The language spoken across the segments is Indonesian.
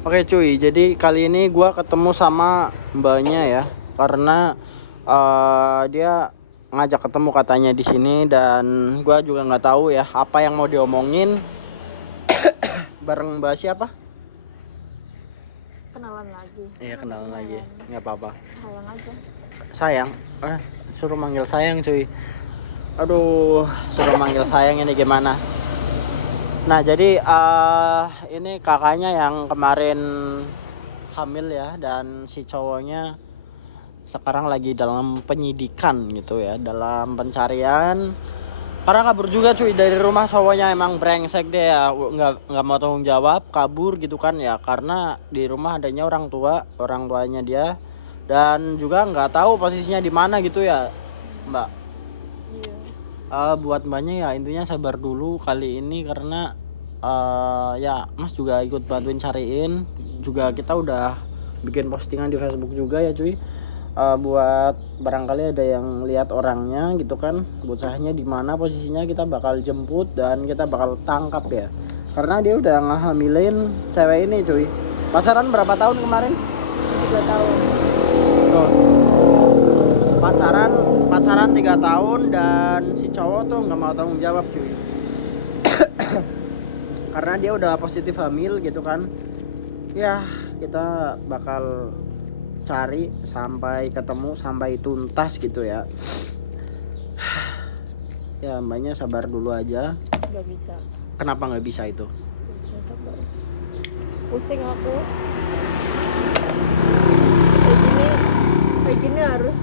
Oke cuy, jadi kali ini gua ketemu sama mbaknya ya, karena dia ngajak ketemu katanya di sini dan gua juga nggak tahu ya apa yang mau diomongin bareng mbak siapa? Kenalan lagi. Iya kenalan lagi, Kenalan. nggak apa-apa. Sayang aja. Sayang, suruh manggil sayang cuy. Aduh, suruh manggil sayang ini gimana? Nah jadi ini kakaknya yang kemarin hamil ya, dan si cowoknya sekarang lagi dalam penyidikan gitu ya, dalam pencarian karena kabur juga cuy dari rumah. Cowoknya emang brengsek deh ya, nggak mau tanggung jawab, kabur gitu kan ya, karena di rumah adanya orang tuanya dia, dan juga nggak tahu posisinya di mana gitu ya mbak. Iya. Buat mbaknya ya intinya sabar dulu kali ini, karena ya mas juga ikut bantuin cariin juga, kita udah bikin postingan di Facebook juga ya cuy. Buat barangkali ada yang lihat orangnya gitu kan, bocahnya di mana posisinya, kita bakal jemput dan kita bakal tangkap ya, karena dia udah ngehamilin cewek ini cuy. Pacaran berapa tahun kemarin? 3 tahun. Tuh, pacaran 3 tahun dan si cowok tuh nggak mau tanggung jawab cuy. Karena dia udah positif hamil gitu kan ya. Kita bakal cari sampai ketemu, sampai tuntas gitu ya. Ya mbaknya sabar dulu aja. Gak bisa. Kenapa nggak bisa itu? Gak bisa sabar. Pusing aku. Kayak gini harus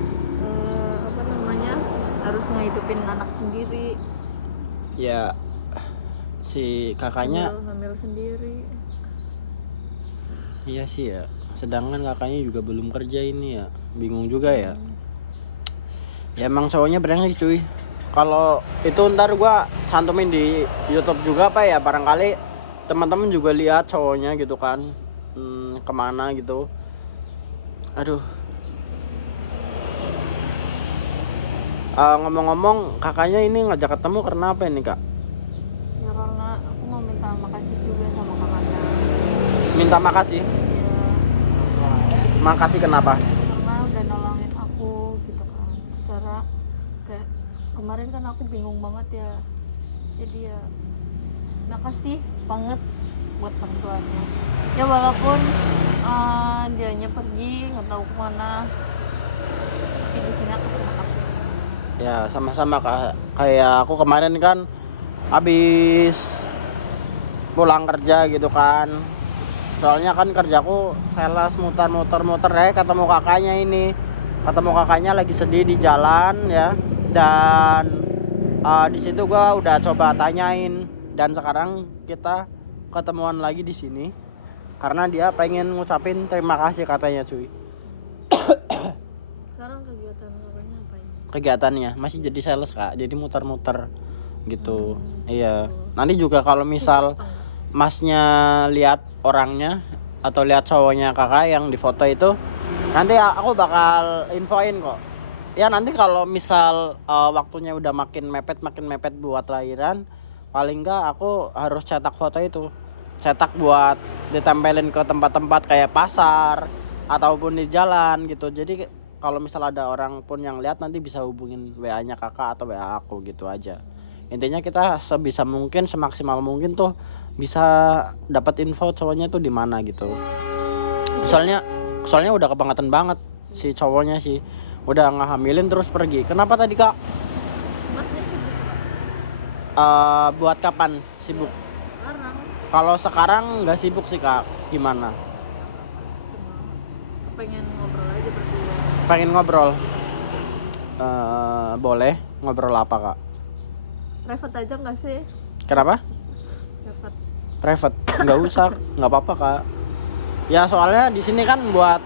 apa namanya? Harus ngehidupin anak sendiri. Ya si kakaknya Hamil sendiri. iya sih ya, sedangkan kakaknya juga belum kerja ini ya, bingung juga ya. Ya emang cowoknya brengsek cuy. Kalau itu ntar gua cantumin di YouTube juga apa ya, barangkali teman-teman juga lihat cowoknya gitu kan, kemana gitu. Aduh. Ngomong-ngomong, kakaknya ini ngajak ketemu karena apa ini kak? Ya karena aku mau minta makasih juga sama kakaknya. Minta makasih. Ya, Makasih kenapa? karena udah nolongin aku gitu kan. Secara kayak kemarin kan aku bingung banget ya. Jadi ya makasih banget buat bantuannya. Ya walaupun dianya pergi nggak tahu kemana, tapi di sini aku terima kasih. Ya sama-sama kak. Kayak aku kemarin kan habis pulang kerja gitu kan. Soalnya kan kerjaku sales, muter-muter ya, ketemu kakaknya ini. Ketemu kakaknya lagi sedih di jalan ya. Dan di situ gua udah coba tanyain, dan sekarang kita ketemuan lagi di sini karena dia pengen ngucapin terima kasih katanya cuy. Sekarang kegiatan kakaknya apa ya? Kegiatannya masih jadi sales kak, jadi muter-muter gitu. Iya. Nanti juga kalau misal masnya lihat orangnya atau lihat cowoknya kakak yang di foto itu, nanti aku bakal infoin kok. Ya nanti kalau misal waktunya udah makin mepet buat lahiran, paling enggak aku harus cetak foto itu. Cetak buat ditempelin ke tempat-tempat kayak pasar ataupun di jalan gitu. Jadi kalau misal ada orang pun yang lihat, nanti bisa hubungin WA-nya kakak atau WA aku gitu aja. Intinya kita sebisa mungkin, semaksimal mungkin tuh bisa dapat info cowoknya tuh di mana gitu. Soalnya udah kebangetan banget si cowoknya sih. Udah ngehamilin terus pergi. Kenapa tadi kak? Masnya sibuk Buat kapan sibuk? sekarang? Kalau sekarang nggak sibuk sih kak. Gimana? Cuma pengen ngobrol aja berdua. Pengen ngobrol? Boleh. Ngobrol apa kak? Private aja nggak sih? Kenapa? Private. Private? Nggak usah. Nggak apa-apa kak. Ya soalnya di sini kan buat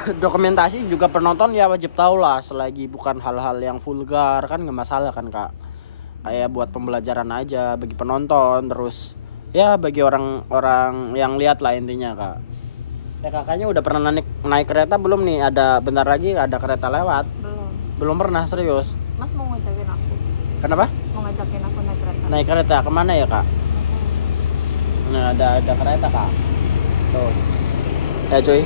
dokumentasi juga, penonton ya wajib tahu lah, selagi bukan hal-hal yang vulgar kan nggak masalah kan kak. Kayak buat pembelajaran aja bagi penonton, terus ya bagi orang-orang yang lihat lah intinya kak. Ya kakaknya udah pernah naik kereta belum nih? Ada bentar lagi ada kereta lewat. Belum pernah, serius. Mas mau ngajakin aku? Kenapa? Mau ngajakin aku naik kereta? Naik kereta kemana ya kak? Nah ada kereta kak. Tuh. Ya cuy.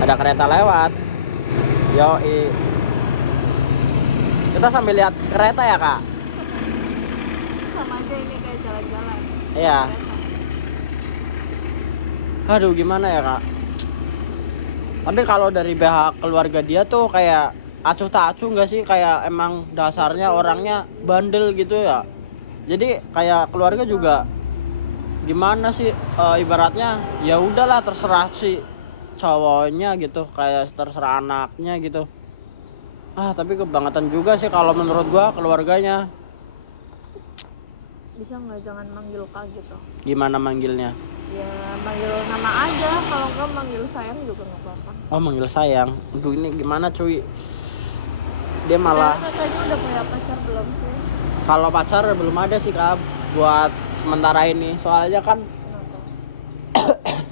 Ada kereta lewat. Yoi. Kita sambil lihat kereta ya kak. Sama aja ini kayak jalan-jalan. Iya. Kereta. Aduh gimana ya kak. Tapi kalau dari pihak keluarga dia tuh kayak acuh tak acuh nggak sih, kayak emang dasarnya orangnya bandel gitu ya. Jadi kayak keluarga juga gimana sih, ibaratnya ya udahlah terserah si cowoknya gitu, kayak terserah anaknya gitu. Tapi kebangetan juga sih kalau menurut gua keluarganya. Bisa nggak jangan manggil kak gitu? Gimana manggilnya? Ya manggil nama aja, kalau nggak manggil sayang juga nggak apa-apa. Oh manggil sayang. Aduh ini gimana cuy, dia malah Katanya udah punya pacar belum sih? kalau pacar belum ada sih kak buat sementara ini, soalnya kan Kenapa?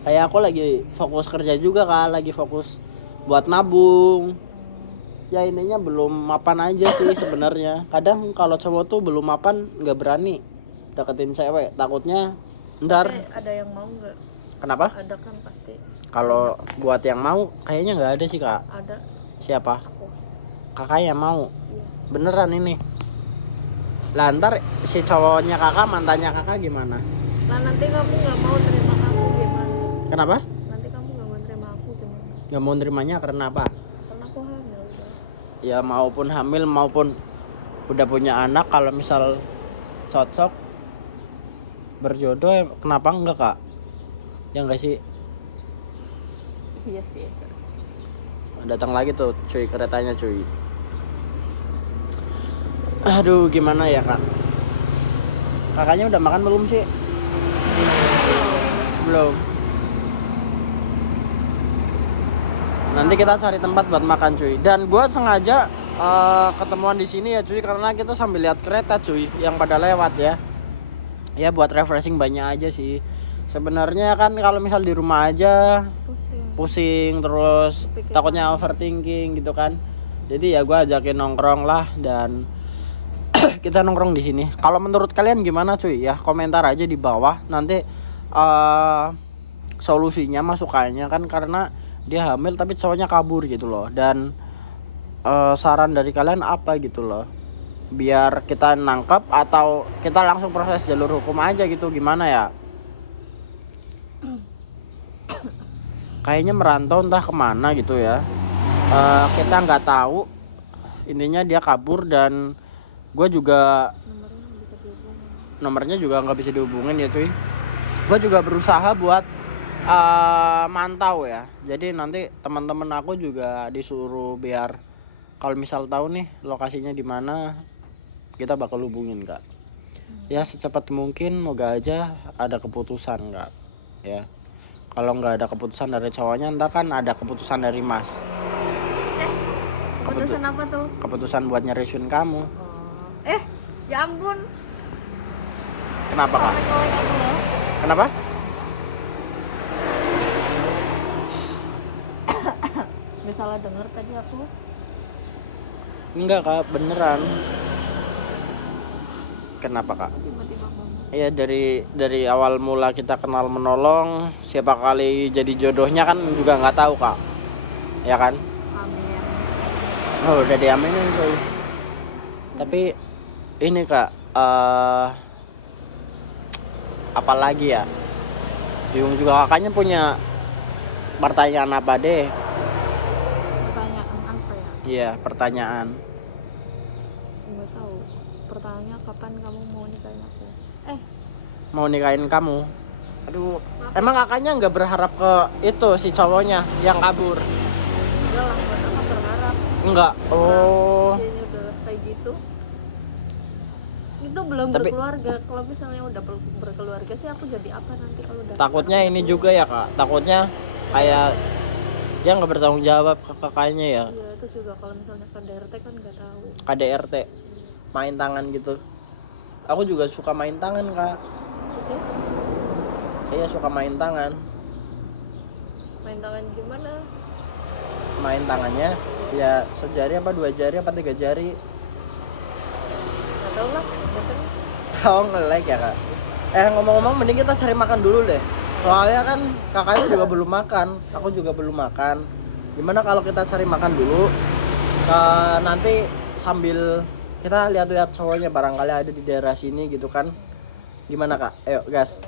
kayak aku lagi fokus kerja juga kak, lagi fokus buat nabung. Ya ininya belum mapan aja sih sebenarnya. Kadang kalau cowok tuh belum mapan nggak berani deketin cewek, takutnya ntar. Tapi ada yang mau nggak? Kenapa? Ada kan pasti. Kalau buat yang mau kayaknya nggak ada sih kak. Ada. Siapa? Aku. Kakaknya mau? Iya. Beneran ini? Lah ntar si cowoknya kakak, mantannya kakak gimana? Nah nanti kamu nggak mau terima aku gimana? Kenapa? Nanti kamu nggak mau terima aku gimana? Nggak mau nerimanya karena apa? Karena aku hamil udah. Ya maupun hamil maupun udah punya anak, kalau misal cocok berjodoh ya kenapa enggak kak? Ya enggak sih? Iya sih. Datang lagi tuh cuy keretanya cuy. Aduh gimana ya kak? Kakaknya udah makan belum sih? Belum. Nanti kita cari tempat buat makan cuy. Dan gue sengaja ketemuan di sini ya cuy, karena kita sambil lihat kereta cuy yang pada lewat ya. Ya buat refreshing banyak aja sih. Sebenarnya kan kalau misal di rumah aja pusing terus, takutnya overthinking gitu kan. Jadi ya gue ajakin nongkrong lah, dan kita nongkrong di sini. Kalau menurut kalian gimana cuy ya, komentar aja di bawah. Nanti solusinya masukannya kan, karena dia hamil tapi cowoknya kabur gitu loh. Dan saran dari kalian apa gitu loh, biar kita nangkep atau kita langsung proses jalur hukum aja gitu, gimana ya? Kayaknya merantau entah kemana gitu ya. Kita nggak tahu, intinya dia kabur, dan gue juga nomornya juga nggak bisa dihubungin ya cuy. Gue juga berusaha buat mantau ya. Jadi nanti teman-teman aku juga disuruh biar kalau misal tahu nih lokasinya di mana, kita bakal hubungin kak. Ya secepat mungkin, moga aja ada keputusan kak ya. Kalau nggak ada keputusan dari cowoknya, ntar kan ada keputusan dari mas. Keputusan apa tuh? Keputusan buat nyeriusin kamu. Ya ampun. Kenapa kak? Kolek aku loh. Kenapa? Misalnya denger tadi aku. Enggak kak, beneran. Kenapa kak? Tiba-tiba ngomong. Ya dari awal mula kita kenal menolong, siapa kali jadi jodohnya kan juga nggak tahu kak, ya kan? Amin. Oh udah diaminin coy. Tapi ini kak, apalagi ya? Bingung juga, kakaknya punya pertanyaan apa deh? Pertanyaan apa ya? Iya pertanyaan. Nggak tahu. Pertanyaannya kapan kamu mau nikahin aku? Mau nikahin kamu? Aduh, emang kakaknya nggak berharap ke itu si cowoknya yang kabur? Enggak lah, buat apa berharap? Enggak. Oh. Kayaknya udah kayak gitu. Itu belum Tapi berkeluarga. Kalau misalnya udah berkeluarga sih aku jadi apa nanti kalau udah. takutnya ini juga ya kak, takutnya kayak dia nggak bertanggung jawab ke kakaknya ya. Iya, itu juga kalau misalnya KDRT kan nggak tahu. KDRT, main tangan gitu. Aku juga suka main tangan kak. Maksudnya Iya suka main tangan. main tangan gimana? Main tangannya ya sejari apa 2 jari apa 3 jari. Nggak tahu lah, betul. Oh nge-like ya kak. Ngomong-ngomong mending kita cari makan dulu deh. Soalnya kan kakaknya juga belum makan, aku juga belum makan. Gimana kalau kita cari makan dulu? Nanti sambil kita lihat-lihat cowoknya barangkali ada di daerah sini gitu kan. Gimana Kak? Ayo gas.